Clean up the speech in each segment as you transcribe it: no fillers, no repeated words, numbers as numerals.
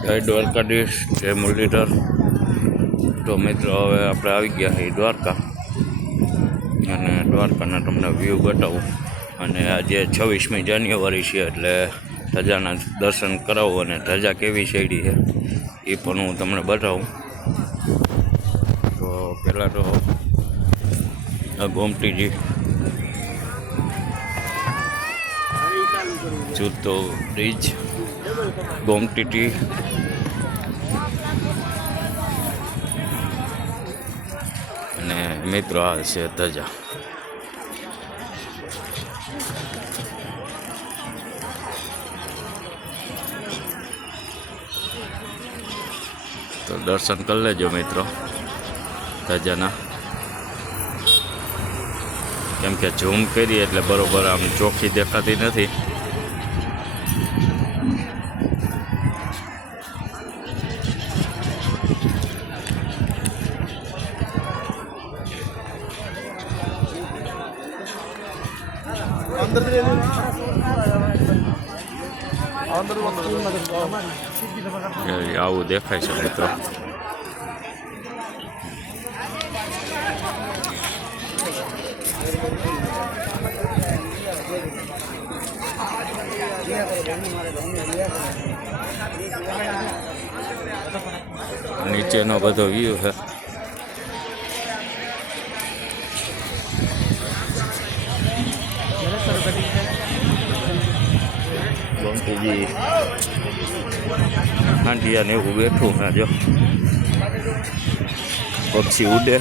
જય દ્વારકાધીશ, જય મુરલીધર। તો મિત્રો હવે આપણે આવી ગયા છીએ દ્વારકા, અને દ્વારકાના તમને વ્યૂ બતાવું। અને આજે 26મી જાન્યુઆરી છે, એટલે ધજાના દર્શન કરાવું અને ધજા કેવી ચડી છે એ પણ હું તમને બતાવું। તો પહેલાં તો ગોમતીજી જૂતો બ્રિજ, ગોમતી અને મિત્રો આ છે ધજા। તો દર્શન કરી લેજો મિત્રો ધજાના, કેમ કે ઝૂમ કરીએ એટલે બરોબર આમ ચોખ્ખી દેખાતી નથી। આવું દેખાય છે મિત્રો। નીચેનો બધો વ્યૂ છે। ગોમતીજી હાંડિયા ને એવું બેઠું છે, જો પક્ષી ઉડે।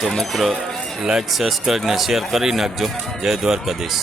તો મિત્રો લાઈક, સબસ્ક્રાઈબ ને શેર કરી નાખજો। જય દ્વારકાધીશ।